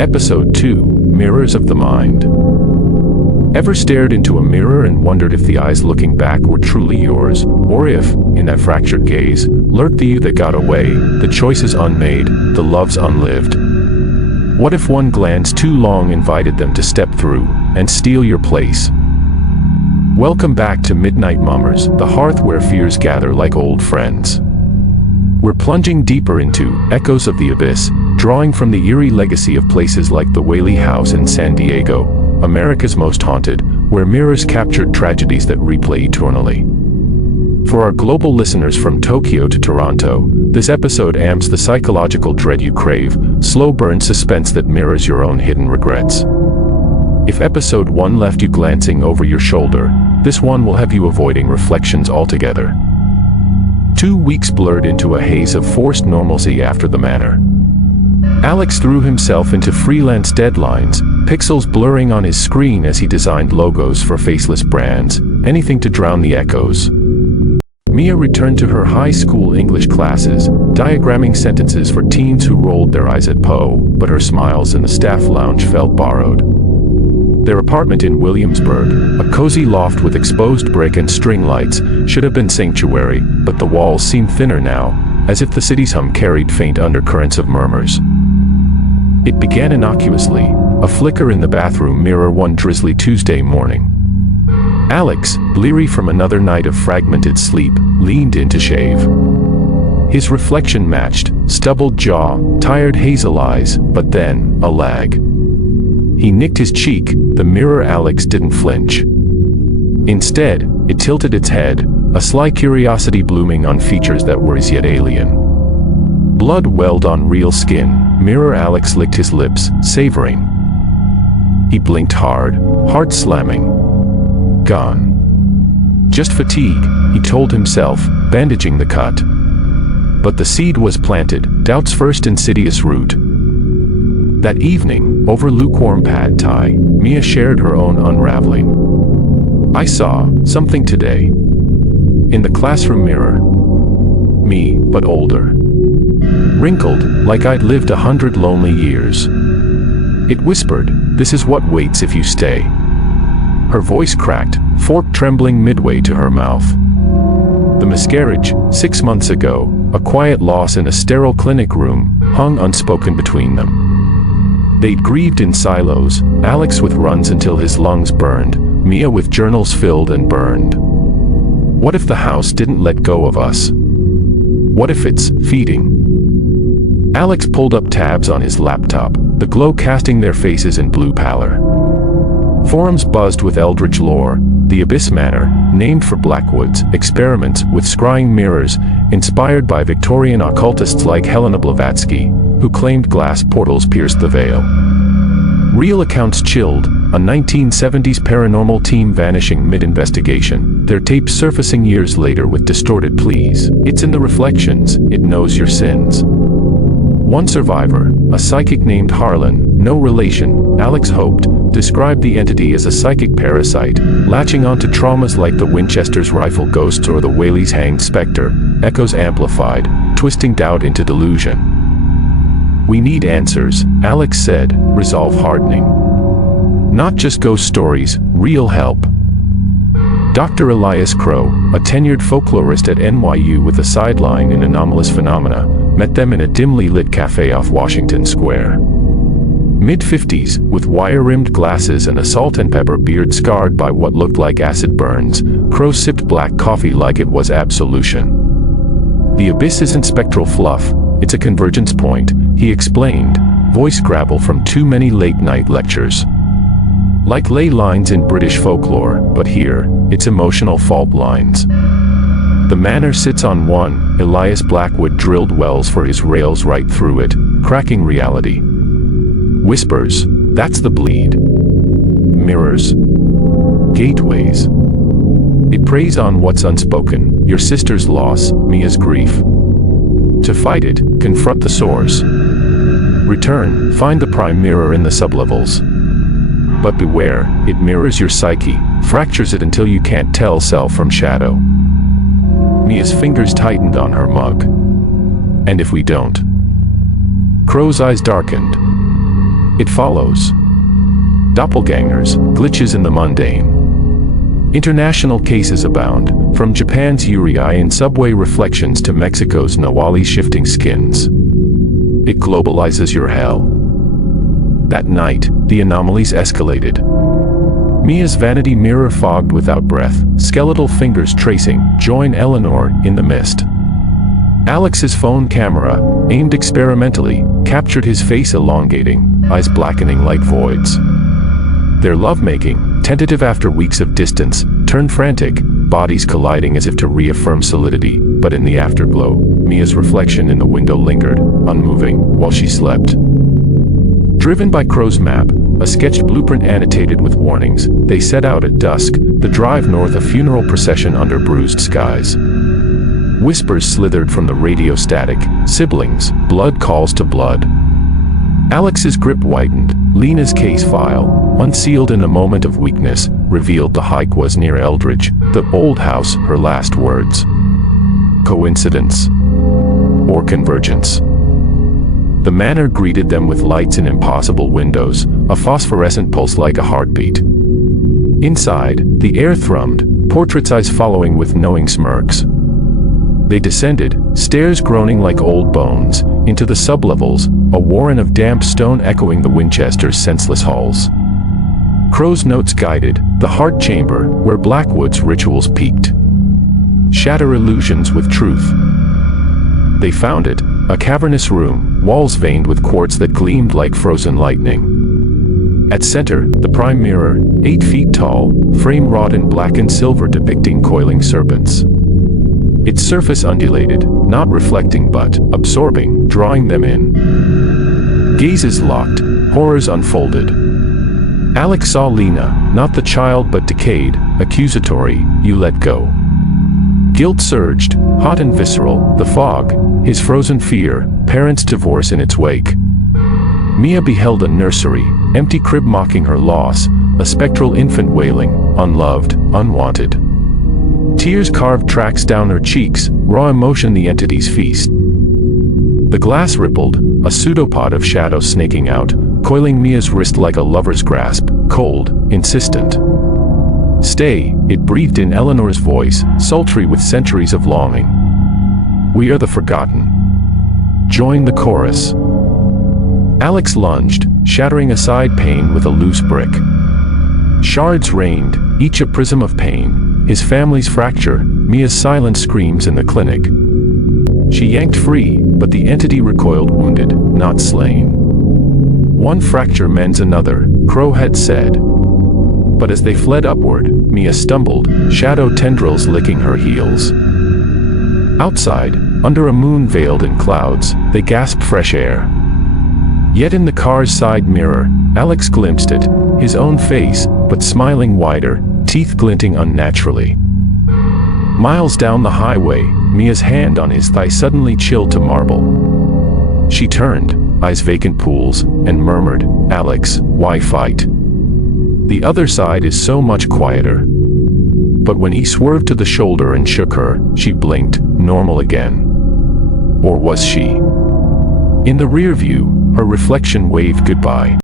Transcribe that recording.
Episode 2, Mirrors of the Mind. Ever stared into a mirror and wondered if the eyes looking back were truly yours, or if, in that fractured gaze, lurked the you that got away, the choices unmade, the loves unlived? What if one glance too long invited them to step through and steal your place? Welcome back to Midnight Mummers, the hearth where fears gather like old friends. We're plunging deeper into Echoes of the Abyss, drawing from the eerie legacy of places like the Whaley House in San Diego, America's most haunted, where mirrors captured tragedies that replay eternally. For our global listeners from Tokyo to Toronto, this episode amps the psychological dread you crave, slow burn suspense that mirrors your own hidden regrets. If episode 1 left you glancing over your shoulder, this one will have you avoiding reflections altogether. 2 weeks blurred into a haze of forced normalcy after the manor. Alex threw himself into freelance deadlines, pixels blurring on his screen as he designed logos for faceless brands, anything to drown the echoes. Mia returned to her high school English classes, diagramming sentences for teens who rolled their eyes at Poe, but her smiles in the staff lounge felt borrowed. Their apartment in Williamsburg, a cozy loft with exposed brick and string lights, should have been sanctuary, but the walls seemed thinner now, as if the city's hum carried faint undercurrents of murmurs. It began innocuously, a flicker in the bathroom mirror one drizzly Tuesday morning. Alex, bleary from another night of fragmented sleep, leaned in to shave. His reflection matched, stubbled jaw, tired hazel eyes, but then, a lag. He nicked his cheek, the mirror Alex didn't flinch. Instead, it tilted its head, a sly curiosity blooming on features that were as yet alien. Blood welled on real skin, mirror Alex licked his lips, savoring. He blinked hard, heart slamming. Gone. Just fatigue, he told himself, bandaging the cut. But the seed was planted, doubt's first insidious root. That evening, over lukewarm pad thai, Mia shared her own unraveling. I saw something today. In the classroom mirror. Me, but older. Wrinkled, like I'd lived 100 lonely years. It whispered, "This is what waits if you stay." Her voice cracked, fork trembling midway to her mouth. The miscarriage, 6 months ago, a quiet loss in a sterile clinic room, hung unspoken between them. They'd grieved in silos, Alex with runs until his lungs burned, Mia with journals filled and burned. What if the house didn't let go of us? What if it's feeding? Alex pulled up tabs on his laptop, the glow casting their faces in blue pallor. Forums buzzed with eldritch lore, the Abyss Manor, named for Blackwood's experiments with scrying mirrors, inspired by Victorian occultists like Helena Blavatsky, who claimed glass portals pierced the veil. Real accounts chilled, a 1970s paranormal team vanishing mid-investigation, their tapes surfacing years later with distorted pleas. It's in the reflections, it knows your sins. One survivor, a psychic named Harlan, no relation, Alex hoped, described the entity as a psychic parasite, latching onto traumas like the Winchester's rifle ghosts or the Whaley's hanged specter, echoes amplified, twisting doubt into delusion. We need answers, Alex said, resolve hardening. Not just ghost stories, real help. Dr. Elias Crow, a tenured folklorist at NYU with a sideline in anomalous phenomena, met them in a dimly lit cafe off Washington Square. Mid-50s, with wire-rimmed glasses and a salt and pepper beard scarred by what looked like acid burns, Crow sipped black coffee like it was absolution. The abyss isn't spectral fluff, it's a convergence point, he explained, voice gravel from too many late-night lectures. Like ley lines in British folklore, but here, it's emotional fault lines. The manor sits on one, Elias Blackwood drilled wells for his rails right through it, cracking reality. Whispers, that's the bleed. Mirrors. Gateways. It preys on what's unspoken, your sister's loss, Mia's grief. To fight it, confront the source. Return, find the prime mirror in the sublevels. But beware, it mirrors your psyche, fractures it until you can't tell self from shadow. Mia's fingers tightened on her mug. And if we don't? Crow's eyes darkened. It follows. Doppelgangers, glitches in the mundane. International cases abound, from Japan's Yuri in subway reflections to Mexico's Nawali shifting skins. It globalizes your hell. That night, the anomalies escalated. Mia's vanity mirror fogged without breath, skeletal fingers tracing, join Eleanor in the mist. Alex's phone camera, aimed experimentally, captured his face elongating, eyes blackening like voids. Their lovemaking, tentative after weeks of distance, turned frantic, bodies colliding as if to reaffirm solidity, but in the afterglow, Mia's reflection in the window lingered, unmoving, while she slept. Driven by Crow's map, a sketched blueprint annotated with warnings, they set out at dusk, the drive north, a funeral procession under bruised skies. Whispers slithered from the radio static, siblings, blood calls to blood. Alex's grip widened, Lena's case file, unsealed in a moment of weakness, revealed the hike was near Eldridge, the old house, her last words. Coincidence? Or convergence? The manor greeted them with lights in impossible windows, a phosphorescent pulse like a heartbeat. Inside, the air thrummed, portrait's eyes following with knowing smirks. They descended, stairs groaning like old bones, into the sublevels, a warren of damp stone echoing the Winchester's senseless halls. Crow's notes guided, the heart chamber, where Blackwood's rituals peaked. Shatter illusions with truth. They found it, a cavernous room, walls veined with quartz that gleamed like frozen lightning. At center, the prime mirror, 8 feet tall, frame wrought in black and silver depicting coiling serpents. Its surface undulated, not reflecting but absorbing, drawing them in. Gazes locked, horrors unfolded. Alex saw Lena, not the child but decayed, accusatory, you let go. Guilt surged, hot and visceral, the fog, his frozen fear, parents' divorce in its wake. Mia beheld a nursery, empty crib mocking her loss, a spectral infant wailing, unloved, unwanted. Tears carved tracks down her cheeks, raw emotion the entity's feast. The glass rippled, a pseudopod of shadow snaking out, coiling Mia's wrist like a lover's grasp, cold, insistent. Stay, it breathed in Eleanor's voice, sultry with centuries of longing. We are the forgotten. Join the chorus. Alex lunged, shattering a side pane with a loose brick. Shards rained, each a prism of pain, his family's fracture, Mia's silent screams in the clinic. She yanked free, but the entity recoiled wounded, not slain. One fracture mends another, Crow had said. But as they fled upward, Mia stumbled, shadow tendrils licking her heels. Outside, under a moon veiled in clouds, they gasped fresh air. Yet in the car's side mirror, Alex glimpsed it, his own face, but smiling wider, teeth glinting unnaturally. Miles down the highway, Mia's hand on his thigh suddenly chilled to marble. She turned, eyes vacant pools, and murmured, Alex, why fight? The other side is so much quieter. But when he swerved to the shoulder and shook her, she blinked, normal again. Or was she? In the rear view, her reflection waved goodbye.